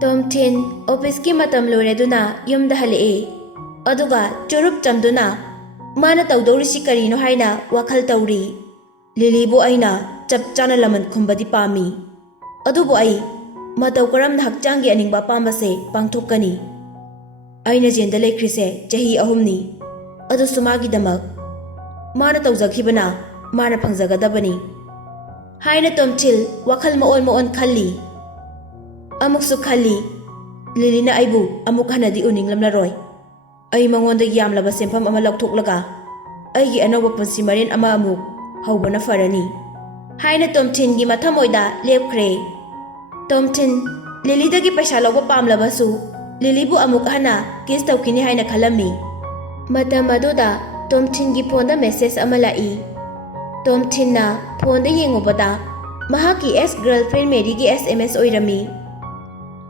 Tomthin office ki matam loreduna yumda hale aduga churup chamduna mana tawdorisi karino haina wakhal tawri Lily bu aina chap chana laman khumbadi pami adubu ai mataw karamna hakchangi aningba pambase pangthokani aina jenda lekhrise chahi ahumni adu sumagi damak mana tawjakhibana mana phangjagadabani haina Tomthil wakhal maon khalli amuksu khalli Lily na aibu amuk hanadi uninglamlaroi ai mangonda yamlaba sempham ama lakthoklaga aigi anoba punsi marin ama amuk haubana farani haina Tomthin gi mathamoida lepkhre Tomthin Lily dagi paisa lawba pamlabasu Lily bu amuk hana kiss tawkini haina khalami matam aduda Tomthin gi phone da message ama lai Tomthin na phone da yengobada mahaki ex girlfriend Mary gi SMS oirami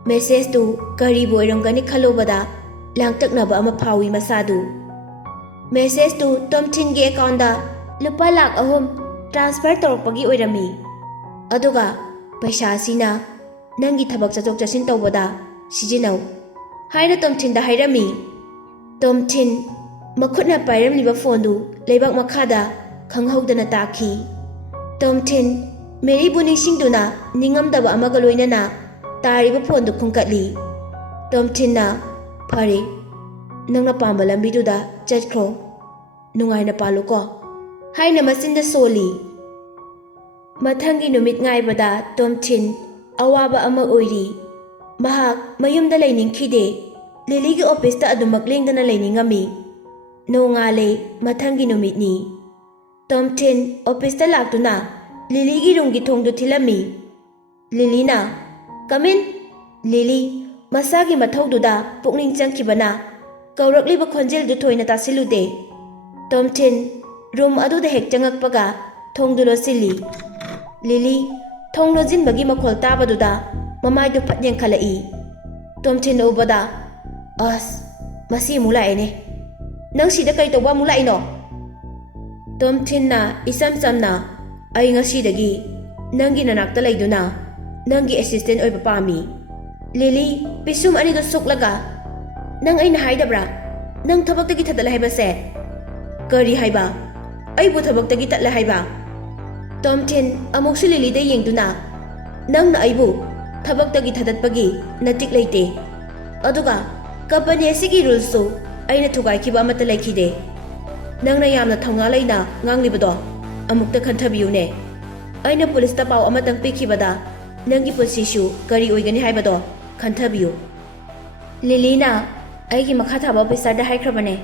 message tu kari boirangani khalobada langtaknaba ama phawi masadu message tu Tomthin gi account da lupa lakh ahum transfer torpagi oirami aduga paisa sina nangi thabak chachok chasin tawbada sijinau haina Tomthin da hairami Tomthin makhutna pairamliba phone du leibak makhada khanghaudana takhi Tomthin Mary bu ningsingduna ningamdaba amaga loinana tariba phone du khungkatli Tomthin na phare nangna pamba lambi du da chatkhro nungai na palu ko haina masinda soli mathangi numit ngai bada Tomthin awaba ama oiri mahak mayumda lainingkhide Lily gi office ta adumak lengdana lainingami nongale mathangi numit ni Tomthin office ta laktuna Lily gi room gi thong du thilami Lily na come in Lily masagi mathaududa pukning changkhibana kaurakliba khonjel du thoina tasilude Tomthin room aduda hek changakpaga thongdulo sili Lily thonglo jinbagi makhol tabaduda mamai du phatyang khalai Tomthin ubada as masi mulai ne nang sida kai toba mulai no Tomthin na isam samna ai ngasi dagi nangi nanakta laiduna nangi assistant oiba pami Lily pisum ani do suklaga nang aina haidabra nang thabak tagi thadala haiba se kari haiba ai bu thabak tagi tatla haiba Tomthin amok si Lily da yengduna nang na aibu thabak tagi thadatpagi natik leite aduga company asigi rules so aina thugai khiba amata laikhide nangna yamna thonga leina nganglibado amukta khanthabiyu ne aina police ta paw amatang pikhibada nangi posishu kari oigani haibado khanthabiyu Lily na aigi makha thaba officer da haikrabane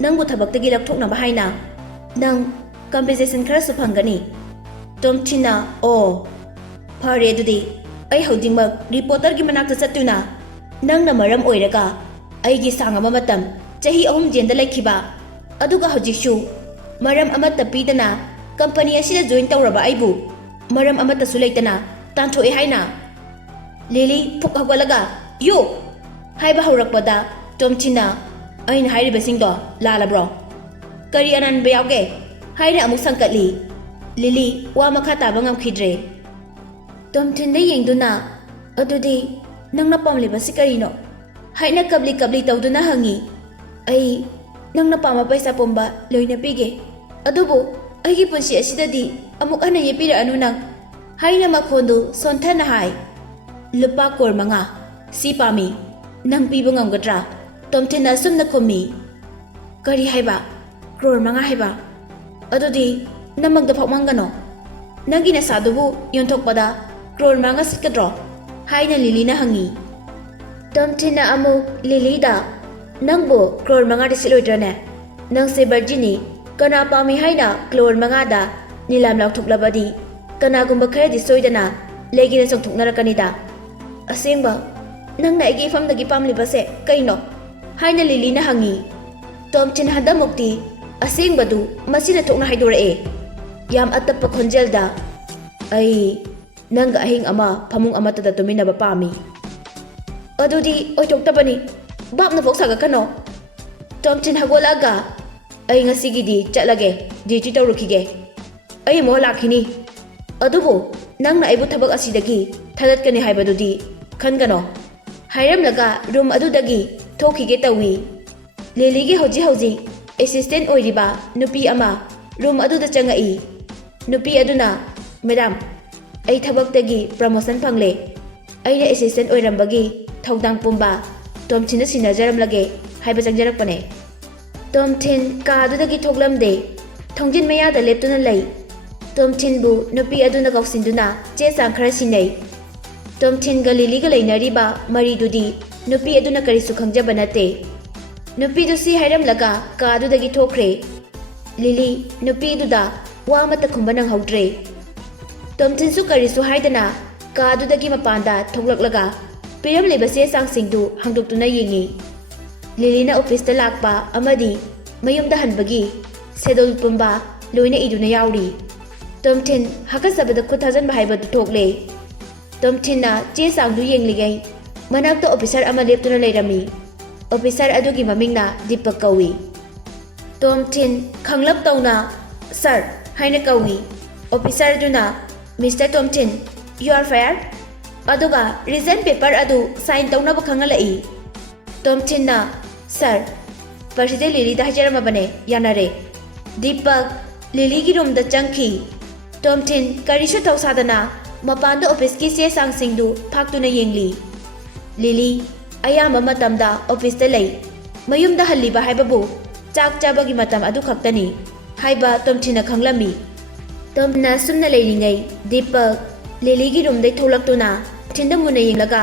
nangbu thabak tagi lakthokna ba haina nang compensation khara su phangani Tomthin na o phare dudi ai hodingmak reporter gi manak chatuna nangna maram oiraga aigi sangama matam chahi ahum jenda laikhiba aduga hojishu maram amata pidana company asida join tawraba aibu maram amata su leitana tanthoi haina Lily phuk hagalaga yo haiba haurakpada Tomthin na aina hairibasingdo lalabro kari anan bayawge haina amuk sangkatli Lily wa makha taba ngamkhidre Tomthin da yengduna adudi nangna pamliba sikarino haina kabli tawduna hangi ai nangna pama paisa pomba loina pige adubu aigi punsi asidadi amuk ana yepira anu nang haina makhondu sonthana hai lupa kor manga si pami nang piba ngamgadra Tomthin na sumna khomi kari haiba crore manga haiba adudi namagda phokmangano nangi na sadubu yonthokpada crore manga sikadro haina Lily na hangi Tomthin na amuk Lily da nangbo crore manga de siloidrane nang se virgini kana pami haina crore manga da nilam lakthoklabadi kana gumba kharadi soidana legina songthoknarakanida asengba nang na igi famdagi pamlibase kaino haina Lily na hangi Tomthin hadamukti asengbadu masina thokna haidorae yam atappa khonjelda ai nanga ahing ama phamung amata da tuminaba pami adudi oitoktabani bapna foksaga kano Tomthin hagolaga ai ngasigidi chatlage duty tawrukhige ai mo lakhini adubu nangna aibu thabak asidagi thadatkani haibadudi khangano ꯍꯥꯏꯔꯝꯂꯒ room ꯑꯗꯨꯗꯒꯤ ꯊꯣꯛꯈꯤꯒꯦ ꯇꯧꯏ꯫ ꯂꯤꯂꯤꯒꯤ ꯍꯧꯖꯤꯛ assistant ꯑꯣꯏꯔꯤꯕ ꯅꯨꯄꯤ ꯑꯃ room ꯑꯗꯨꯗ ꯆꯪꯉꯛꯏ꯫ ꯅꯨꯄꯤ ꯑꯗꯨꯅ "ꯃꯦꯗꯥꯝ, ꯑꯩ ꯊꯕꯛꯇꯒꯤ ꯄ꯭ꯔꯃꯣꯁꯟ ꯐꯪꯂꯦ꯫ ꯑꯩꯅ ꯑꯦꯁꯤꯁꯇꯦꯟꯠ ꯑꯣꯏꯔꯝꯕꯒꯤ ꯊꯧꯗꯥꯡ ꯄꯨꯝꯕ ꯇꯣꯝꯊꯤꯟꯗ ꯁꯤꯟꯅꯖꯔꯝꯂꯒꯦ ꯍꯥꯏꯕ ꯆꯪꯖꯔꯛꯄꯅꯦ"꯫ ꯇꯣꯝꯊꯤꯟ ꯀꯥꯗꯨꯗꯒꯤ ꯊꯣꯛꯂꯝꯗꯦ꯫ ꯊꯣꯡꯖꯤꯟ ꯃꯌꯥꯗ ꯂꯦꯞꯇꯨꯅ ꯂꯩ꯫ ꯇꯣꯝꯊꯤꯟꯕꯨ ꯅꯨꯄꯤ ꯑꯗꯨꯅ ꯀꯧꯁꯤꯟꯗꯨꯅ ꯆꯦ ꯆꯥꯡ ꯈꯔ ꯁꯤꯟꯅꯩ꯫ ꯇꯣꯝꯊꯤꯟꯒ ꯂꯤꯂꯤꯒ ꯂꯩꯅꯔꯤꯕ ꯃꯔꯤꯗꯨꯗꯤ ꯅꯨꯄꯤ ꯑꯗꯨꯅ ꯀꯔꯤꯁꯨ ꯈꯪꯖꯕ ꯅꯠꯇꯦ꯫ ꯅꯨꯄꯤꯗꯨ ꯁꯤ ꯍꯥꯏꯔꯝꯂꯒ ꯀꯥꯗꯨꯗꯒꯤ ꯊꯣꯛꯈ꯭ꯔꯦ꯫ ꯂꯤꯂꯤ ꯅꯨꯄꯤꯗꯨꯗ ꯋꯥ ꯑꯃꯠꯇ ꯈꯨꯝꯕ ꯅꯪꯍꯧꯗ꯭ꯔꯦ꯫ ꯇꯣꯝꯊꯤꯟꯁꯨ ꯀꯔꯤꯁꯨ ꯍꯥꯏꯗꯅ ꯀꯥꯗꯨꯗꯒꯤ ꯃꯄꯥꯟꯗ ꯊꯣꯛꯂꯛꯂꯒ ꯄꯤꯔꯝꯂꯤꯕ ꯆꯦ ꯆꯥꯡꯁꯤꯡꯗꯨ ꯍꯥꯡꯗꯣꯛꯇꯨꯅ ꯌꯦꯡꯉꯤ꯫ ꯂꯤꯂꯤꯅ ꯑꯣꯐꯤꯁꯇ ꯂꯥꯛꯄ ꯑꯃꯗꯤ ꯃꯌꯨꯝꯗ ꯍꯟꯕꯒꯤ ꯁꯦꯗꯨꯜ ꯄꯨꯝꯕ ꯂꯣꯏꯅ ꯏꯗꯨꯅ ꯌꯥꯎꯔꯤ꯫ ꯇꯣꯝꯊꯤꯟ ꯍꯥꯀꯠꯆꯕꯗ ꯈꯨꯠ ꯊꯥꯖꯟꯕ ꯍꯥꯏꯕꯗꯨ ꯊꯣꯛꯂꯦ꯫ ꯇꯣꯝꯊꯤꯟꯅ ꯆꯦ ꯆꯥꯡꯗꯨ ꯌꯦꯡꯂꯤꯉꯩ ꯃꯅꯥꯛꯇ ꯑꯣꯐꯤꯁꯔ ꯑꯃ ꯂꯦꯞꯇꯨꯅ ꯂꯩꯔꯝꯃꯤ꯫ ꯑꯣꯐꯤꯁꯔ ꯑꯗꯨꯒꯤ ꯃꯃꯤꯡꯅ ꯗꯤꯄꯛ ꯀꯧꯏ꯫ ꯇꯣꯝꯊꯤꯟ ꯈꯪꯂꯞ ꯇꯧꯅ "ꯁꯔ" ꯍꯥꯏꯅ ꯀꯧꯏ꯫ ꯑꯣꯐꯤꯁꯔ ꯑꯗꯨꯅ "ꯃꯤꯁꯇꯔ ꯇꯣꯝꯊꯤꯟ, ꯌꯨ ꯑꯥꯔ ꯐꯥꯌꯔ" ꯑꯗꯨꯒ ꯔꯤꯖꯟ ꯄꯦꯄꯔ ꯑꯗꯨ ꯁꯥꯏꯟ ꯇꯧꯅꯕ ꯈꯪꯍꯜꯂꯛꯏ꯫ ꯇꯣꯝꯊꯤꯟꯅ "ꯁꯔ, ꯄ꯭ꯔꯁꯤꯗꯦꯟꯠ ꯂꯤꯂꯤꯗ ꯍꯥꯏꯖꯔꯝꯃꯕꯅꯦ, ꯌꯥꯅꯔꯦ"꯫ ꯗꯤꯄꯛ ꯂꯤꯂꯤꯒꯤ ꯔꯨꯝꯗ ꯆꯪꯈꯤ꯫ ꯇꯣꯝꯊꯤꯟ ꯀꯔꯤꯁꯨ ꯊꯧꯁꯥꯗꯅ ꯃꯄꯥꯟꯗ ꯑꯣꯐꯤꯁꯀꯤ ꯆꯦ ꯆꯥꯡꯁꯤꯡꯗꯨ ꯐꯥꯛꯇꯨꯅ ꯌꯦꯡꯂꯤ꯫ ꯂꯤꯂꯤ ꯑꯌꯥꯝꯕ ꯃꯇꯝꯗ ꯑꯣꯐꯤꯁꯇ ꯂꯩ꯫ ꯃꯌꯨꯝꯗ ꯍꯜꯂꯤꯕ ꯍꯥꯏꯕꯕꯨ ꯆꯥꯛ ꯆꯥꯕꯒꯤ ꯃꯇꯝ ꯑꯗꯨ ꯈꯛꯇꯅꯤ ꯍꯥꯏꯕ ꯇꯣꯝꯊꯤꯟꯅ ꯈꯪꯂꯝꯃꯤ꯫ ꯇꯣꯝꯊꯤꯟꯅ ꯁꯨꯝꯅ ꯂꯩꯔꯤꯉꯩ ꯗꯤꯄꯛ ꯂꯤꯂꯤꯒꯤ ꯔꯨꯝꯗꯩ ꯊꯣꯛꯂꯛꯇꯨꯅ ꯇꯣꯝꯊꯤꯟꯗ ꯃꯨꯟꯅ ꯌꯦꯡꯂꯒ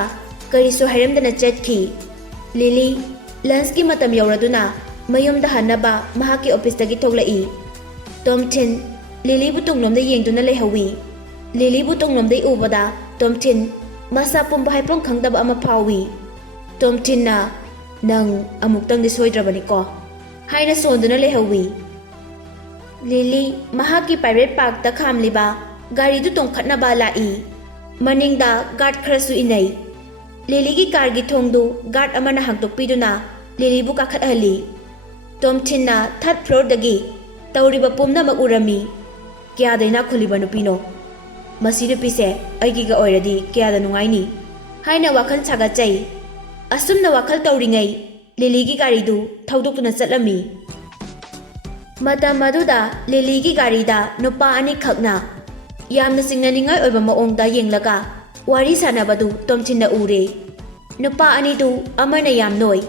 ꯀꯔꯤꯁꯨ ꯍꯥꯏꯔꯝꯗꯅ ꯆꯠꯈꯤ꯫ ꯂꯤꯂꯤ ꯂꯟꯆꯀꯤ ꯃꯇꯝ ꯌꯧꯔꯗꯨꯅ ꯃꯌꯨꯝꯗ ꯍꯟꯅꯕ ꯃꯍꯥꯛꯀꯤ ꯑꯣꯐꯤꯁꯇꯒꯤ ꯊꯣꯛꯂꯛꯏ꯫ ꯇꯣꯝꯊꯤꯟ ꯂꯤꯂꯤꯕꯨ ꯇꯨꯡꯂꯣꯝꯗ ꯌꯦꯡꯗꯨꯅ ꯂꯩꯍꯧꯏ꯫ ꯂꯤꯂꯤꯕꯨ ꯇꯨꯡꯂꯣꯝꯗꯩ ꯎꯕꯗ ꯇꯣꯝꯊꯤꯟ ꯃꯁꯥ ꯄꯨꯝꯕ ꯍꯥꯏꯐꯝ ꯈꯪꯗꯕ ꯑꯃ ꯐꯥꯎꯏ꯫ ꯇꯣꯝꯊꯤꯟꯅ "ꯅꯪ ꯑꯃꯨꯛꯇꯪꯗꯤ ꯁꯣꯏꯗ꯭ꯔꯕꯅꯤꯀꯣ" ꯍꯥꯏꯅ ꯁꯣꯟꯗꯨꯅ ꯂꯩꯍꯧꯏ꯫ ꯂꯤꯂꯤ ꯃꯍꯥꯛꯀꯤ ꯄ꯭ꯔꯥꯏꯚꯦꯠ ꯄꯥꯔꯛꯇ ꯈꯥꯝꯂꯤꯕ ꯒꯥꯔꯤꯗꯨ ꯇꯣꯡꯈꯠꯅꯕ ꯂꯥꯛꯏ꯫ ꯃꯅꯤꯡꯗ ꯒꯥꯔꯗ ꯈꯔꯁꯨ ꯏꯟꯅꯩ꯫ ꯂꯤꯂꯤꯒꯤ ꯀꯥꯔꯒꯤ ꯊꯣꯡꯗꯨ ꯒꯥꯔꯗ ꯑꯃꯅ ꯍꯥꯡꯗꯣꯛꯄꯤꯗꯨꯅ ꯂꯤꯂꯤꯕꯨ ꯀꯥꯈꯠꯍꯜꯂꯤ꯫ ꯇꯣꯝꯊꯤꯟꯅ ꯊꯥꯔꯗ ꯐ꯭ꯂꯣꯔꯗꯒꯤ ꯇꯧꯔꯤꯕ ꯄꯨꯝꯅꯃꯛ ꯎꯔꯝꯃꯤ꯫ ꯀꯌꯥꯗ ꯏꯅꯥꯛ ꯈꯨꯜꯂꯤꯕ ꯅꯨꯄꯤꯅꯣ! ꯃꯁꯤ ꯅꯨꯄꯤꯁꯦ ꯑꯩꯒꯤꯒ ꯑꯣꯏꯔꯗꯤ ꯀꯌꯥꯗ ꯅꯨꯡꯉꯥꯏꯅꯤ ꯍꯥꯏꯅ ꯋꯥꯈꯜ ꯁꯥꯒꯠꯆꯩ꯫ ꯑꯁꯨꯝꯅ ꯋꯥꯈꯜ ꯇꯧꯔꯤꯉꯩ ꯂꯤꯂꯤꯒꯤ ꯒꯥꯔꯤꯗꯨ ꯊꯧꯗꯣꯛꯇꯨꯅ ꯆꯠꯂꯝꯃꯤ꯫ ꯃꯇꯝ ꯑꯗꯨꯗ ꯂꯤꯂꯤꯒꯤ ꯒꯥꯔꯤꯗ ꯅꯨꯄꯥ ꯑꯅꯤꯈꯛꯅ ꯌꯥꯝꯅ ꯆꯤꯡꯅꯅꯤꯡꯉꯥꯏ ꯑꯣꯏꯕ ꯃꯑꯣꯡꯗ ꯌꯦꯡꯂꯒ ꯋꯥꯔꯤ ꯁꯥꯟꯅꯕꯗꯨ ꯇꯣꯝꯊꯤꯟꯅ ꯎꯔꯦ꯫ ꯅꯨꯄꯥ ꯑꯅꯤꯗꯨ ꯑꯃꯅ ꯌꯥꯝ ꯅꯣꯏ,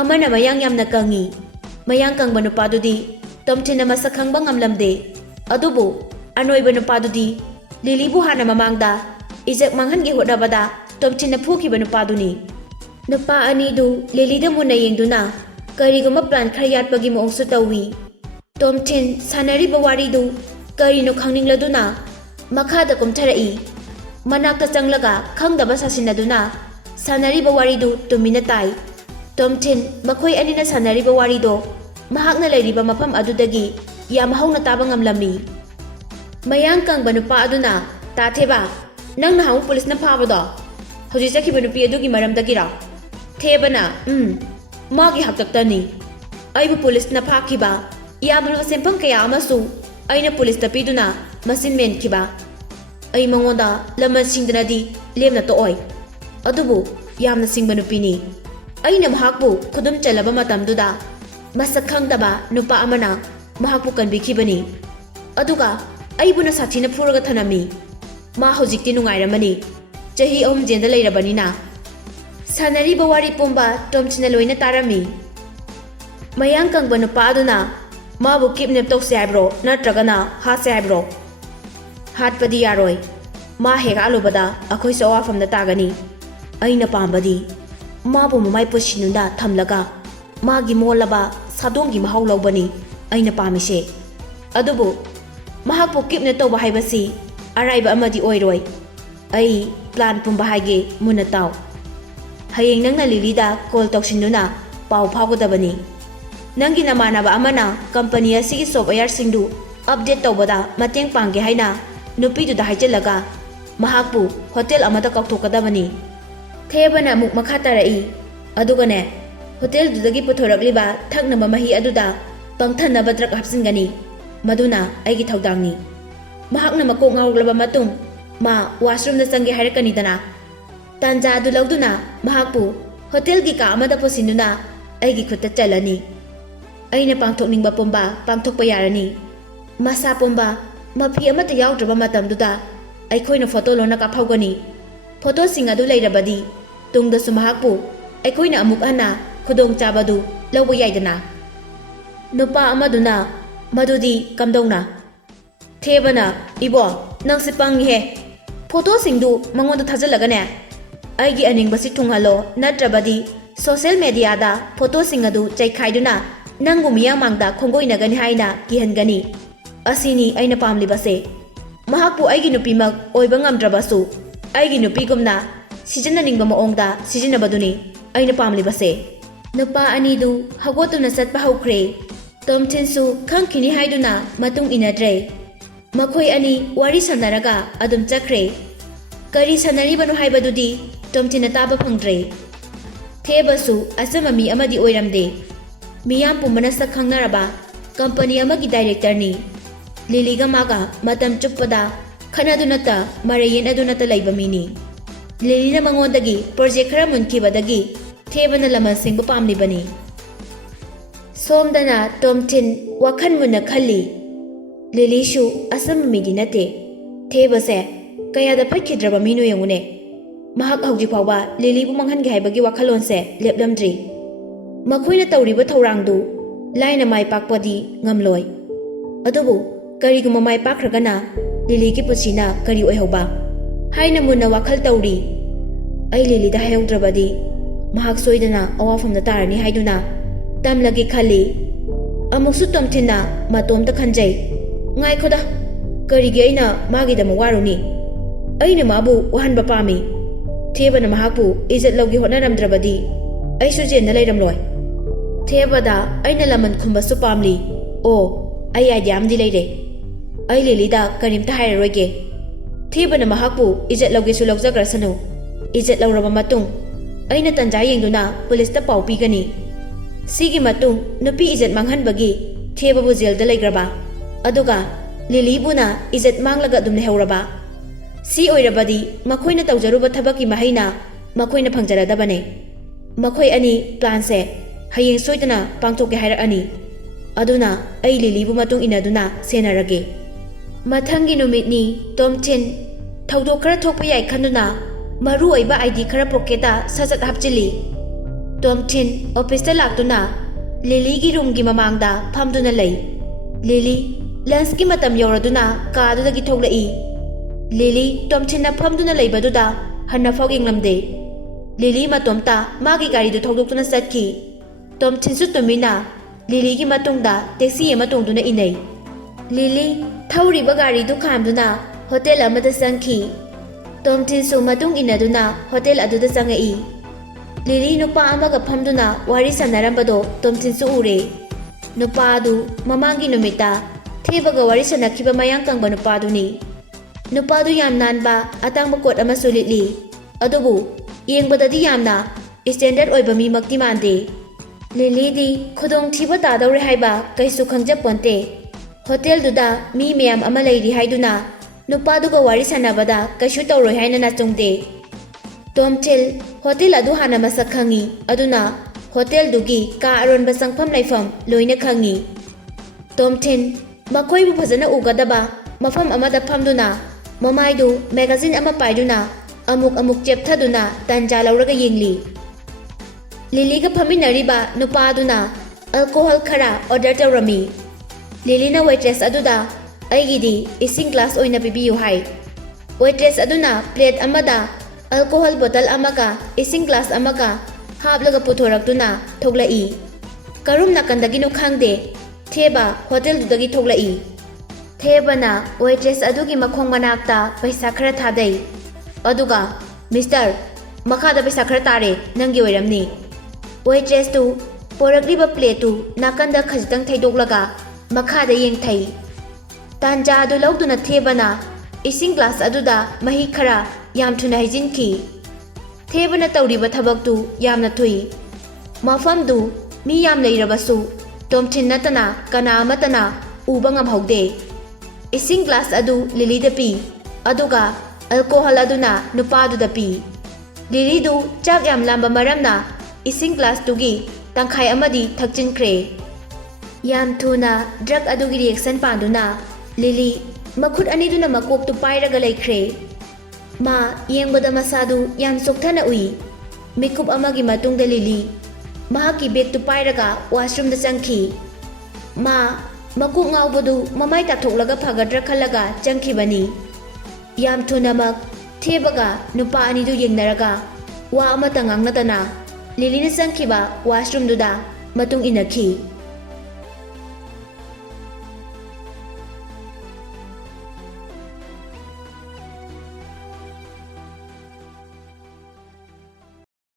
ꯑꯃꯅ ꯃꯌꯥꯡ ꯌꯥꯝꯅ ꯀꯪꯏ꯫ ꯃꯌꯥꯡ ꯀꯪꯕ ꯅꯨꯄꯥꯗꯨꯗꯤ ꯇꯣꯝꯊꯤꯟꯅ ꯃꯁꯛ ꯈꯪꯕ ꯉꯝꯂꯝꯗꯦ꯫ ꯑꯗꯨꯕꯨ ꯑꯅꯣꯏꯕ ꯅꯨꯄꯥꯗꯨꯗꯤ ꯂꯤꯂꯤꯕꯨ ꯍꯥꯟꯅ ꯃꯃꯥꯡꯗ ꯏꯖꯠ ꯃꯥꯡꯍꯟꯒꯦ ꯍꯣꯠꯅꯕꯗ ꯇꯣꯝꯊꯤꯟꯅ ꯐꯨꯈꯤꯕ ꯅꯨꯄꯥꯗꯨꯅꯤ꯫ ꯅꯨꯄꯥ ꯑꯅꯤꯗꯨ ꯂꯤꯂꯤꯗ ꯃꯨꯟꯅ ꯌꯦꯡꯗꯨꯅ ꯀꯔꯤꯒꯨꯝꯕ ꯄ꯭ꯂꯥꯟ ꯈꯔ ꯌꯥꯠꯄꯒꯤ ꯃꯑꯣꯡꯁꯨ ꯇꯧꯏ꯫ ꯇꯣꯝꯊꯤꯟ ꯁꯥꯟꯅꯔꯤꯕ ꯋꯥꯔꯤꯗꯨ ꯀꯔꯤꯅꯣ ꯈꯪꯅꯤꯡꯂꯗꯨꯅ ꯃꯈꯥꯗ ꯀꯨꯝꯊꯔꯛꯏ꯫ ꯃꯅꯥꯛꯇ ꯆꯪꯂꯒ ꯈꯪꯗꯕ ꯁꯥꯁꯤꯟꯅꯗꯨꯅ ꯁꯥꯟꯅꯔꯤꯕ ꯋꯥꯔꯤꯗꯨ ꯇꯨꯃꯤꯟꯅ ꯇꯥꯏ꯫ ꯇꯣꯝꯊꯤꯟ ꯃꯈꯣꯏ ꯑꯅꯤꯅ ꯁꯥꯟꯅꯔꯤꯕ ꯋꯥꯔꯤꯗꯣ ꯃꯍꯥꯛꯅ ꯂꯩꯔꯤꯕ ꯃꯐꯝ ꯑꯗꯨꯗꯒꯤ ꯌꯥꯝ ꯍꯧꯅ ꯇꯥꯕ ꯉꯝꯂꯝꯃꯤ꯫ ꯃꯌꯥꯡ ꯀꯪꯕ ꯅꯨꯄꯥ ꯑꯗꯨꯅ "ꯇꯥꯊꯦꯕ, ꯅꯪ ꯅꯍꯥꯟꯃꯨꯛ ꯄꯨꯂꯤꯁꯅ ꯐꯥꯕꯗꯣ ꯍꯧꯖꯤꯛ ꯆꯠꯈꯤꯕ ꯅꯨꯄꯤ ꯑꯗꯨꯒꯤ ꯃꯔꯝꯗꯒꯤꯔꯣ?" ꯊꯦꯕꯅ "ꯃꯥꯒꯤ ꯍꯥꯛꯇꯛꯇꯅꯤ꯫ ꯑꯩꯕꯨ ꯄꯨꯂꯤꯁꯅ ꯐꯥꯈꯤꯕ, ꯌꯥꯝꯂꯕ ꯁꯦꯟꯐꯝ ꯀꯌꯥ ꯑꯃꯁꯨ ꯑꯩꯅ ꯄꯨꯂꯤꯁꯇ ꯄꯤꯗꯨꯅ ꯃꯆꯤꯟ ꯃꯦꯟꯈꯤꯕ꯫ ꯑꯩ ꯃꯉꯣꯟꯗ ꯂꯃꯟ ꯁꯤꯡꯗꯅꯗꯤ ꯂꯦꯝꯅ ꯇꯣꯛꯑꯣꯏ꯫ ꯑꯗꯨꯕꯨ ꯌꯥꯝꯅ ꯁꯤꯡꯕ ꯅꯨꯄꯤꯅꯤ꯫ ꯑꯩꯅ ꯃꯍꯥꯛꯄꯨ ꯈꯨꯗꯨꯝ ꯆꯜꯂꯕ ꯃꯇꯝꯗꯨꯗ ꯃꯁꯛ ꯈꯪꯗꯕ ꯅꯨꯄꯥ ꯑꯃꯅ ꯃꯍꯥꯛꯄꯨ ꯀꯟꯕꯤꯈꯤꯕꯅꯤ꯫ ꯑꯗꯨꯒ ꯑꯩꯕꯨꯅ ꯁꯥꯊꯤꯅ ꯐꯨꯔꯒ ꯊꯅꯝꯃꯤ꯫ ꯃꯥ ꯍꯧꯖꯤꯛꯇꯤ ꯅꯨꯡꯉꯥꯏꯔꯝꯃꯅꯤ, ꯆꯍꯤ 3 ꯖꯦꯜꯗ ꯂꯩꯔꯕꯅꯤꯅ"꯫ ꯁꯥꯟꯅꯔꯤꯕ ꯋꯥꯔꯤ ꯄꯨꯝꯕ ꯇꯣꯝꯊꯤꯟꯅ ꯂꯣꯏꯅ ꯇꯥꯔꯝꯃꯤ꯫ ꯃꯌꯥꯡ ꯀꯪꯕ ꯅꯨꯄꯥ ꯑꯗꯨꯅ "ꯃꯥꯕꯨ ꯀꯤꯗꯅꯦꯞ ꯇꯧꯁꯦ ꯍꯥꯏꯕ꯭ꯔꯣ ꯅꯠꯇ꯭ꯔꯒꯅ ꯍꯥꯠꯁꯦ ꯍꯥꯏꯕ꯭ꯔꯣ?" "ꯍꯥꯠꯄꯗꯤ ꯌꯥꯔꯣꯏ꯫ ꯃꯥ ꯍꯦꯛ ꯍꯥꯠꯂꯨꯕꯗ ꯑꯩꯈꯣꯏꯁꯨ ꯑꯋꯥꯐꯝꯗ ꯇꯥꯒꯅꯤ꯫ ꯑꯩꯅ ꯄꯥꯝꯕꯗꯤ ꯃꯥꯕꯨ ꯃꯃꯥꯏ ꯄꯨꯟꯁꯤꯟꯗꯨꯅ ꯊꯝꯂꯒ ꯃꯥꯒꯤ ꯃꯣꯜꯂꯕ ꯁꯥꯗꯣꯡꯒꯤ ꯃꯍꯥꯎ ꯂꯧꯕꯅꯤ ꯑꯩꯅ ꯄꯥꯝꯃꯤꯁꯦ꯫ ꯑꯗꯨꯕꯨ ꯃꯍꯥꯛꯄꯨ ꯀꯤꯗꯅꯦꯞ ꯇꯧꯕ ꯍꯥꯏꯕꯁꯤ ꯑꯔꯥꯏꯕ ꯑꯃꯗꯤ ꯑꯣꯏꯔꯣꯏ꯫ ꯑꯩ ꯄ꯭ꯂꯥꯟ ꯄꯨꯝꯕ ꯍꯥꯏꯒꯦ, ꯃꯨꯟꯅ ꯇꯥꯎ꯫ ꯍꯌꯦꯡ ꯅꯪꯅ ꯂꯤꯂꯤꯗ ꯀꯣꯜ ꯇꯧꯁꯤꯟꯗꯨꯅ ꯄꯥꯎ ꯐꯥꯎꯒꯗꯕꯅꯤ꯫ ꯅꯪꯒꯤ ꯅꯃꯥꯟꯅꯕ ꯑꯃꯅ ꯀꯝꯄꯅꯤ ꯑꯁꯤꯒꯤ ꯁꯣꯐꯋꯦꯌꯔꯁꯤꯡꯗꯨ ꯑꯞꯗꯦꯠ ꯇꯧꯕꯗ ꯃꯇꯦꯡ ꯄꯥꯡꯒꯦ ꯍꯥꯏꯅ ꯅꯨꯄꯤꯗꯨꯗ ꯍꯥꯏꯖꯤꯜꯂꯒ ꯃꯍꯥꯛꯄꯨ ꯍꯣꯇꯦꯜ ꯑꯃꯗ ꯀꯧꯊꯣꯛꯀꯗꯕꯅꯤ꯫ ꯊꯦꯕꯅ ꯑꯃꯨꯛ ꯃꯈꯥ ꯇꯥꯔꯛꯏ꯫ "ꯑꯗꯨꯒꯅꯦ, ꯍꯣꯇꯦꯜꯗꯨꯗꯒꯤ ꯄꯨꯊꯣꯔꯛꯂꯤꯕ ꯊꯛꯅꯕ ꯃꯍꯤ ꯑꯗꯨꯗ ꯄꯪꯊꯅꯕ ꯗ꯭ꯔꯒ ꯍꯥꯞꯆꯤꯟꯒꯅꯤ꯫ ꯃꯗꯨꯅ ꯑꯩꯒꯤ ꯊꯧꯗꯥꯡꯅꯤ꯫ ꯃꯍꯥꯛꯅ ꯃꯀꯣꯛ ꯉꯥꯎꯔꯛꯂꯕ ꯃꯇꯨꯡ ꯃꯥ ꯋꯥꯁꯔꯨꯝꯗ ꯆꯪꯒꯦ ꯍꯥꯏꯔꯛꯀꯅꯤꯗꯅ꯫ ꯇꯥꯟꯖꯥ ꯑꯗꯨ ꯂꯧꯗꯨꯅ ꯃꯍꯥꯛꯄꯨ ꯍꯣꯇꯦꯜꯒꯤ ꯀꯥ ꯑꯃꯗ ꯄꯨꯁꯤꯟꯗꯨꯅ ꯑꯩꯒꯤ ꯈꯨꯠꯇ ꯆꯜꯂꯅꯤ꯫ ꯑꯩꯅ ꯄꯥꯡꯊꯣꯛꯅꯤꯡꯕ ꯄꯨꯝꯕ ꯄꯥꯡꯊꯣꯛꯄ ꯌꯥꯔꯅꯤ꯫ ꯃꯁꯥ ꯄꯨꯝꯕ ꯃꯐꯤ ꯑꯃꯠꯇ ꯌꯥꯎꯗ꯭ꯔꯕ ꯃꯇꯝꯗꯨꯗ ꯑꯩꯈꯣꯏꯅ ꯐꯣꯇꯣ ꯂꯣꯟꯅ ꯀꯥꯞꯍꯧꯒꯅꯤ꯫ ꯐꯣꯇꯣꯁꯤꯡ ꯑꯗꯨ ꯂꯩꯔꯕꯗꯤ ꯇꯨꯡꯗꯁꯨ ꯃꯍꯥꯛꯄꯨ ꯑꯩꯈꯣꯏꯅ ꯑꯃꯨꯛ ꯍꯟꯅ ꯈꯨꯗꯣꯡꯆꯥꯕꯗꯨ ꯂꯧꯕ ꯌꯥꯏꯗꯅ꯫ ꯅꯨꯄꯥ ꯑꯃꯗꯨꯅ ꯃꯗꯨꯗꯤ ꯀꯝꯗꯧꯅ? ꯊꯦꯕꯅ ꯏꯕꯣ ꯅꯪꯁꯦ ꯄꯪꯉꯤꯍꯦ꯫ ꯐꯣꯇꯣꯁꯤꯡꯗꯨ ꯃꯉꯣꯟꯗ ꯊꯥꯖꯤꯜꯂꯒꯅꯦ ꯑꯩꯒꯤ ꯑꯅꯤꯡꯕꯁꯤ ꯊꯨꯡꯍꯜꯂꯣ, ꯅꯠꯇ꯭ꯔꯕꯗꯤ ꯁꯣꯁꯤꯌꯦꯜ ꯃꯦꯗꯤꯌꯥꯗ ꯐꯣꯇꯣꯁꯤꯡ ꯑꯗꯨ ꯆꯩꯈꯥꯏꯗꯨꯅ ꯅꯪꯕꯨ ꯃꯤꯌꯥꯝꯃꯥꯡꯗ ꯈꯣꯡꯒꯣꯏꯅꯒꯅꯤ ꯍꯥꯏꯅ ꯀꯤꯍꯟꯒꯅꯤ꯫ ꯑꯁꯤꯅꯤ ꯑꯩꯅ ꯄꯥꯝꯂꯤꯕꯁꯦ꯫ ꯃꯍꯥꯛꯄꯨ ꯑꯩꯒꯤ ꯅꯨꯄꯤꯃꯛ ꯑꯣꯏꯕ ꯉꯝꯗ꯭ꯔꯕꯁꯨ ꯑꯩꯒꯤ ꯅꯨꯄꯤꯒꯨꯝꯅ ꯁꯤꯖꯤꯟꯅꯅꯤꯡꯕ ꯃꯑꯣꯡꯗ ꯁꯤꯖꯤꯟꯅꯕꯗꯨꯅꯤ ꯑꯩꯅ ꯄꯥꯝꯂꯤꯕꯁꯦ꯫ ꯅꯨꯄꯥ ꯑꯅꯤꯗꯨ ꯍꯧꯒꯠꯇꯨꯅ ꯆꯠꯄ ꯍꯧꯈ꯭ꯔꯦ꯫ ꯇꯣꯝꯊꯤꯟꯁꯨ ꯈꯪꯈꯤꯅꯤ ꯍꯥꯏꯗꯨꯅ ꯃꯇꯨꯡ ꯏꯟꯅꯗ꯭ꯔꯦ꯫ ꯃꯈꯣꯏ ꯑꯅꯤ ꯋꯥꯔꯤ ꯁꯥꯟꯅꯔꯒ ꯑꯗꯨꯝ ꯆꯠꯈ꯭ꯔꯦ꯫ ꯀꯔꯤ ꯁꯥꯟꯅꯔꯤꯕꯅꯣ ꯍꯥꯏꯕꯗꯨꯗꯤ ꯇꯣꯝꯊꯤꯟꯅ ꯇꯥꯕ ꯐꯪꯗ꯭ꯔꯦ꯫ ꯊꯦꯕꯁꯨ ꯑꯆꯝꯕ ꯃꯤ ꯑꯃꯗꯤ ꯑꯣꯏꯔꯝꯗꯦ꯫ ꯃꯤꯌꯥꯝ ꯄꯨꯝꯕꯅ ꯁꯛ ꯈꯪꯅꯔꯕ ꯀꯝꯄꯅꯤ ꯑꯃꯒꯤ ꯗꯥꯏꯔꯦꯛꯇꯔꯅꯤ꯫ ꯂꯤꯂꯤꯒ ꯃꯥꯒ ꯃꯇꯝ ꯆꯨꯞꯄꯗ ꯈꯠꯅꯗꯨꯅꯇ ꯃꯔꯩ ꯌꯦꯠꯅꯗꯨꯅꯇ ꯂꯩꯕ ꯃꯤꯅꯤ꯫ ꯂꯤꯂꯤꯅ ꯃꯉꯣꯟꯗꯒꯤ ꯄ꯭ꯔꯣꯖꯦꯛ ꯈꯔ ꯃꯨꯟꯈꯤꯕꯗꯒꯤ ꯊꯦꯕꯅ ꯂꯃꯟ ꯁꯤꯡꯕ ꯄꯥꯝꯂꯤꯕꯅꯤ꯫ ꯁꯣꯝꯗꯅ ꯇꯣꯝꯊꯤꯟ ꯋꯥꯈꯜ ꯃꯨꯟꯅ ꯈꯜꯂꯤ꯫ ꯂꯤꯂꯤꯁꯨ ꯑꯆꯝꯕ ꯃꯤꯗꯤ ꯅꯠꯇꯦ꯫ ꯊꯦꯕꯁꯦ ꯀꯌꯥꯗ ꯐꯠꯈꯤꯗ꯭ꯔꯕ ꯃꯤꯅꯣ ꯌꯦꯡꯉꯨꯅꯦ꯫ ꯃꯍꯥꯛ ꯍꯧꯖꯤꯛ ꯐꯥꯎꯕ ꯂꯤꯂꯤꯕꯨ ꯃꯥꯡꯍꯟꯒꯦ ꯍꯥꯏꯕꯒꯤ ꯋꯥꯈꯜꯂꯣꯟꯁꯦ ꯂꯦꯞꯂꯝꯗ꯭ꯔꯤ꯫ ꯃꯈꯣꯏꯅ ꯇꯧꯔꯤꯕ ꯊꯧꯔꯥꯡꯗꯨ ꯂꯥꯏꯅ ꯃꯥꯏ ꯄꯥꯛꯄꯗꯤ ꯉꯝꯂꯣꯏ꯫ ꯑꯗꯨꯕꯨ ꯀꯔꯤꯒꯨꯝꯕ ꯃꯥꯏ ꯄꯥꯛꯈ꯭ꯔꯒꯅ ꯂꯤꯂꯤꯒꯤ ꯄꯨꯟꯁꯤꯅ ꯀꯔꯤ ꯑꯣꯏꯍꯧꯕ ꯍꯥꯏꯅ ꯃꯨꯟꯅ ꯋꯥꯈꯜ ꯇꯧꯔꯤ꯫ ꯑꯩ ꯂꯤꯂꯤꯗ ꯍꯥꯏꯍꯧꯗ꯭ꯔꯕꯗꯤ ꯃꯍꯥꯛ ꯁꯣꯏꯗꯅ ꯑꯋꯥꯐꯝꯗ ꯇꯥꯔꯅꯤ ꯍꯥꯏꯗꯨꯅ ꯇꯝꯂꯒꯦ ꯈꯜꯂꯤ꯫ ꯑꯃꯨꯛꯁꯨ ꯇꯣꯝꯊꯤꯟꯅ ꯃꯇꯣꯝꯇ ꯈꯟꯖꯩ, ꯉꯥꯏꯈꯣꯗ, ꯀꯔꯤꯒꯤ ꯑꯩꯅ ꯃꯥꯒꯤꯗꯃꯛ ꯋꯥꯔꯨꯅꯤ? ꯑꯩꯅ ꯃꯥꯕꯨ ꯋꯥꯍꯟꯕ ꯄꯥꯝꯃꯤ꯫ ꯊꯦꯕꯅ ꯃꯍꯥꯛꯄꯨ ꯏꯖꯠ ꯂꯧꯒꯦ ꯍꯣꯠꯅꯔꯝꯗ꯭ꯔꯕꯗꯤ ꯑꯩꯁꯨ ꯖꯦꯜꯗ ꯂꯩꯔꯝꯂꯣꯏ꯫ ꯊꯦꯕꯗ ꯑꯩꯅ ꯂꯃꯟ ꯈꯨꯝꯕꯁꯨ ꯄꯥꯝꯂꯤ꯫ ꯑꯣ, ꯑꯩ ꯑꯥꯏꯗꯤꯌꯥ ꯑꯃꯗꯤ ꯂꯩꯔꯦ꯫ ꯑꯩ ꯂꯤꯂꯤꯗ ꯀꯔꯤꯝꯇ ꯍꯥꯏꯔꯔꯣꯏꯒꯦ꯫ ꯊꯦꯕꯅ ꯃꯍꯥꯛꯄꯨ ꯏꯖꯠ ꯂꯧꯒꯦꯁꯨ ꯂꯧꯖꯈ꯭ꯔꯁꯅꯨ꯫ ꯏꯖꯠ ꯂꯧꯔꯕ ꯃꯇꯨꯡ ꯑꯩꯅ ꯇꯟꯖꯥ ꯌꯦꯡꯗꯨꯅ ꯄꯨꯂꯤꯁꯇ ꯄꯥꯎ ꯄꯤꯒꯅꯤ꯫ ꯁꯤꯒꯤ ꯃꯇꯨꯡ ꯅꯨꯄꯤ ꯏꯖꯠ ꯃꯥꯡꯍꯟꯕꯒꯤ ꯊꯦꯕꯕꯨ ꯖꯦꯜꯗ ꯂꯩꯈ꯭ꯔꯕ, ꯑꯗꯨꯒ ꯂꯤꯂꯤꯕꯨꯅ ꯏꯖꯠ ꯃꯥꯡꯂꯒ ꯑꯗꯨꯝ ꯂꯩꯍꯧꯔꯕ꯫ ꯁꯤ ꯑꯣꯏꯔꯕꯗꯤ ꯃꯈꯣꯏꯅ ꯇꯧꯖꯔꯨꯕ ꯊꯕꯛꯀꯤ ꯃꯍꯩꯅ ꯃꯈꯣꯏꯅ ꯐꯪꯖꯔꯗꯕꯅꯦ꯫ ꯃꯈꯣꯏ ꯑꯅꯤ ꯄ꯭ꯂꯥꯟꯁꯦ ꯍꯌꯦꯡ ꯁꯣꯏꯗꯅ ꯄꯥꯡꯊꯣꯛꯀꯦ ꯍꯥꯏꯔꯛꯑꯅꯤ꯫ ꯑꯗꯨꯅ ꯑꯩ ꯂꯤꯂꯤꯕꯨ ꯃꯇꯨꯡ ꯏꯟꯅꯗꯨꯅ ꯁꯦꯟꯅꯔꯒꯦ꯫ ꯃꯊꯪꯒꯤ ꯅꯨꯃꯤꯠꯅꯤ꯫ ꯇꯣꯝꯊꯤꯟ ꯊꯧꯗꯣꯛ ꯈꯔ ꯊꯣꯛꯄ ꯌꯥꯏ ꯈꯟꯗꯨꯅ ꯃꯔꯨ ꯑꯣꯏꯕ ꯑꯥꯏꯗꯤ ꯈꯔ ꯄꯣꯀꯦꯠꯇ ꯁꯠ-ꯁꯠ ꯍꯥꯞꯆꯤꯜꯂꯤ꯫ ꯇꯣꯝꯊꯤꯟ ꯑꯣꯐꯤꯁꯇ ꯂꯥꯛꯇꯨꯅ ꯂꯤꯂꯤꯒꯤ ꯔꯨꯝꯒꯤ ꯃꯃꯥꯡꯗ ꯐꯝꯗꯨꯅ ꯂꯩ꯫ ꯂꯤꯂꯤ ꯂꯟꯆꯀꯤ ꯃꯇꯝ ꯌꯧꯔꯗꯨꯅ ꯀꯥꯗꯨꯗꯒꯤ ꯊꯣꯛꯂꯛꯏ꯫ ꯂꯤꯂꯤ ꯇꯣꯝꯊꯤꯟꯅ ꯐꯝꯗꯨꯅ ꯂꯩꯕꯗꯨꯗ ꯍꯟꯅꯐꯥꯎ ꯌꯦꯡꯂꯝꯗꯦ꯫ ꯂꯤꯂꯤ ꯃꯇꯣꯝꯇ ꯃꯥꯒꯤ ꯒꯥꯔꯤꯗꯨ ꯊꯧꯗꯣꯛꯇꯨꯅ ꯆꯠꯈꯤ꯫ ꯇꯣꯝꯊꯤꯟꯁꯨ ꯇꯨꯃꯤꯟꯅ ꯂꯤꯂꯤꯒꯤ ꯃꯇꯨꯡꯗ ꯇꯦꯛꯁꯤ ꯑꯃ ꯇꯣꯡꯗꯨꯅ ꯏꯟꯅꯩ꯫ ꯂꯤꯂꯤ ꯊꯧꯔꯤꯕ ꯒꯥꯔꯤꯗꯨ ꯈꯥꯝꯗꯨꯅ ꯍꯣꯇꯦꯜ ꯑꯃꯗ ꯆꯪꯈꯤ꯫ ꯇꯣꯝꯊꯤꯟꯁꯨ ꯃꯇꯨꯡ ꯏꯟꯅꯗꯨꯅ ꯍꯣꯇꯦꯜ ꯑꯗꯨꯗ ꯆꯪꯉꯛꯏ꯫ ꯂꯤꯂꯤ ꯅꯨꯄꯥ ꯑꯃꯒ ꯐꯝꯗꯨꯅ ꯋꯥꯔꯤ ꯁꯥꯟꯅꯔꯝꯕꯗꯣ ꯇꯣꯝꯊꯤꯟꯁꯨ ꯎꯔꯦ꯫ ꯅꯨꯄꯥ ꯑꯗꯨ ꯃꯃꯥꯡꯒꯤ ꯅꯨꯃꯤꯠꯇ ꯊꯦꯕꯒ ꯋꯥꯔꯤ ꯁꯥꯟꯅꯈꯤꯕ ꯃꯌꯥꯡ ꯀꯪꯕ ꯅꯨꯄꯥꯗꯨꯅꯤ꯫ ꯅꯨꯄꯥꯗꯨ ꯌꯥꯝ ꯅꯥꯟꯕ ꯑꯇꯥꯡꯕ ꯀꯣꯠ ꯑꯃꯁꯨ ꯂꯤꯠꯂꯤ꯫ ꯑꯗꯨꯕꯨ ꯌꯦꯡꯕꯗꯗꯤ ꯌꯥꯝꯅ ꯁ꯭ꯇꯦꯟꯗꯔꯠ ꯑꯣꯏꯕ ꯃꯤꯃꯛꯇꯤ ꯃꯥꯟꯗꯦ꯫ ꯂꯤꯂꯤꯗꯤ ꯈꯨꯗꯣꯡꯊꯤꯕ ꯇꯥꯗꯧꯔꯦ ꯍꯥꯏꯕ ꯀꯩꯁꯨ ꯈꯪꯖꯄꯣꯟꯇꯦ꯫ ꯍꯣꯇꯦꯜꯗꯨꯗ ꯃꯤ ꯃꯌꯥꯝ ꯑꯃ ꯂꯩꯔꯤ ꯍꯥꯏꯗꯨꯅ ꯅꯨꯄꯥꯗꯨꯒ ꯋꯥꯔꯤ ꯁꯥꯟꯅꯕꯗ ꯀꯩꯁꯨ ꯇꯧꯔꯣꯏ ꯍꯥꯏꯅ ꯅꯆꯨꯡꯗꯦ꯫ ꯇꯣꯝꯊꯤꯟ ꯍꯣꯇꯦꯜ ꯑꯗꯨ ꯍꯥꯟꯅ ꯃꯁꯛ ꯈꯪꯉꯤ, ꯑꯗꯨꯅ ꯍꯣꯇꯦꯜꯗꯨꯒꯤ ꯀꯥ ꯑꯔꯣꯟꯕ ꯆꯪꯐꯝ ꯂꯩꯐꯝ ꯂꯣꯏꯅ ꯈꯪꯉꯤ꯫ ꯇꯣꯝꯊꯤꯟ ꯃꯈꯣꯏꯕꯨ ꯐꯖꯅ ꯎꯒꯗꯕ ꯃꯐꯝ ꯑꯃꯗ ꯐꯝꯗꯨꯅ ꯃꯃꯥꯏꯗꯨ ꯃꯦꯒꯥꯖꯤꯟ ꯑꯃ ꯄꯥꯏꯗꯨꯅ ꯑꯃꯨꯛ ꯑꯃꯨꯛ ꯆꯦꯞꯊꯗꯨꯅ ꯇꯟꯖꯥ ꯂꯧꯔꯒ ꯌꯦꯡꯂꯤ꯫ ꯂꯤꯂꯤꯒ ꯐꯝꯃꯤꯟꯅꯔꯤꯕ ꯅꯨꯄꯥ ꯑꯗꯨꯅ ꯑꯜꯀꯣꯍꯣꯜ ꯈꯔ ꯑꯣꯔꯗꯔ ꯇꯧꯔꯝꯃꯤ꯫ ꯂꯤꯂꯤꯅ ꯋꯦꯇ꯭ꯔꯦꯁ ꯑꯗꯨꯗ ꯑꯩꯒꯤꯗꯤ ꯏꯁꯤꯡ ꯒ꯭ꯂꯥꯁ ꯑꯣꯏꯅ ꯄꯤꯕꯤꯌꯨ ꯍꯥꯏ꯫ ꯋꯦꯇ꯭ꯔꯦꯁ ꯑꯗꯨꯅ ꯄ꯭ꯂꯦꯠ ꯑꯃꯗ ꯑꯜꯀꯣꯍꯣꯜ ꯕꯣꯇꯜ ꯑꯃꯒ ꯏꯁꯤꯡ ꯒ꯭ꯂꯥꯁ ꯑꯃꯒ ꯍꯥꯞꯂꯒ ꯄꯨꯊꯣꯔꯛꯇꯨꯅ ꯊꯣꯛꯂꯛꯏ꯫ ꯀꯔꯨꯝ ꯅꯥꯀꯟꯗꯒꯤꯅꯣ ꯈꯪꯗꯦ, ꯊꯦꯕ ꯍꯣꯇꯦꯜꯗꯨꯗꯒꯤ ꯊꯣꯛꯂꯛꯏ꯫ ꯊꯦꯕꯅ ꯋꯦꯇ꯭ꯔꯦꯁ ꯑꯗꯨꯒꯤ ꯃꯈꯣꯡ ꯃꯅꯥꯛꯇ ꯄꯩꯁꯥ ꯈꯔ ꯊꯥꯗꯩ꯫ ꯑꯗꯨꯒ ꯃꯤꯁꯇꯔ, ꯃꯈꯥꯗ ꯄꯩꯁꯥ ꯈꯔ ꯇꯥꯔꯦ, ꯅꯪꯒꯤ ꯑꯣꯏꯔꯝꯅꯤ꯫ ꯋꯦꯇ꯭ꯔꯦꯁꯇꯨ ꯄꯣꯔꯛꯂꯤꯕ ꯄ꯭ꯂꯦꯠꯇꯨ ꯅꯥꯀꯟꯗ ꯈꯖꯤꯛꯇꯪ ꯊꯩꯗꯣꯛꯂꯒ ꯃꯈꯥꯗ ꯌꯦꯡꯊꯩ꯫ ꯇꯥꯟꯖꯥ ꯑꯗꯨ ꯂꯧꯗꯨꯅ ꯊꯦꯕꯅ ꯏꯁꯤꯡ ꯒ꯭ꯂꯥꯁ ꯑꯗꯨꯗ ꯃꯍꯤ ꯈꯔ ꯌꯥꯝ ꯊꯨꯅ ꯍꯩꯖꯤꯟꯈꯤ꯫ ꯊꯦꯕꯅ ꯇꯧꯔꯤꯕ ꯊꯕꯛꯇꯨ ꯌꯥꯝꯅ ꯊꯨꯏ꯫ ꯃꯐꯝꯗꯨ ꯃꯤ ꯌꯥꯝ ꯂꯩꯔꯕꯁꯨ ꯇꯣꯝꯊꯤꯟ ꯅꯠꯇꯅ ꯀꯅꯥ ꯑꯃꯠꯇꯅ ꯎꯕ ꯉꯝꯍꯧꯗꯦ꯫ ꯏꯁꯤꯡ ꯒ꯭ꯂꯥꯁ ꯑꯗꯨ ꯂꯤꯂꯤꯗ ꯄꯤ, ꯑꯗꯨꯒ ꯑꯜꯀꯣꯍꯣꯜ ꯑꯗꯨꯅ ꯅꯨꯄꯥꯗꯨꯗ ꯄꯤ꯫ ꯂꯤꯂꯤꯗꯨ ꯆꯥꯛ ꯌꯥꯝ ꯂꯥꯝꯕ ꯃꯔꯝꯅ ꯏꯁꯤꯡ ꯒ꯭ꯂꯥꯁꯇꯨꯒꯤ ꯇꯪꯈꯥꯏ ꯑꯃꯗꯤ ꯊꯛꯆꯤꯟꯈ꯭ꯔꯦ꯫ ꯌꯥꯝ ꯊꯨꯅ ꯗ꯭ꯔꯒ ꯑꯗꯨꯒꯤ ꯔꯤꯑꯦꯛꯁꯟ ꯄꯥꯟꯗꯨꯅ ꯂꯤꯂꯤ ꯃꯈꯨꯠ ꯑꯅꯤꯗꯨꯅ ꯃꯀꯣꯛꯇꯨ ꯄꯥꯏꯔꯒ ꯂꯩꯈ꯭ꯔꯦ꯫ ꯃꯥ ꯌꯦꯡꯕꯗ ꯃꯁꯥꯗꯨ ꯌꯥꯝ ꯆꯣꯛꯊꯅ ꯎꯏ꯫ ꯃꯤꯀꯨꯞ ꯑꯃꯒꯤ ꯃꯇꯨꯡꯗ ꯂꯤꯂꯤ ꯃꯍꯥꯛꯀꯤ ꯕꯦꯒꯇꯨ ꯄꯥꯏꯔꯒ ꯋꯥꯁꯔꯨꯝꯗ ꯆꯪꯈꯤ꯫ ꯃꯥ ꯃꯀꯣꯛ ꯉꯥꯎꯕꯗꯨ ꯃꯃꯥꯏ ꯇꯥꯊꯣꯛꯂꯒ ꯐꯒꯗ꯭ꯔꯥ ꯈꯜꯂꯒ ꯆꯪꯈꯤꯕꯅꯤ꯫ ꯌꯥꯝ ꯊꯨꯅꯃꯛ ꯊꯦꯕꯒ ꯅꯨꯄꯥ ꯑꯅꯤꯗꯨ ꯌꯦꯡꯅꯔꯒ ꯋꯥ ꯑꯃꯠꯇ ꯉꯥꯡꯅꯗꯅ ꯂꯤꯂꯤꯅ ꯆꯪꯈꯤꯕ ꯋꯥꯁꯔꯨꯝꯗꯨꯗ ꯃꯇꯨꯡ ꯏꯟꯅꯈꯤ꯫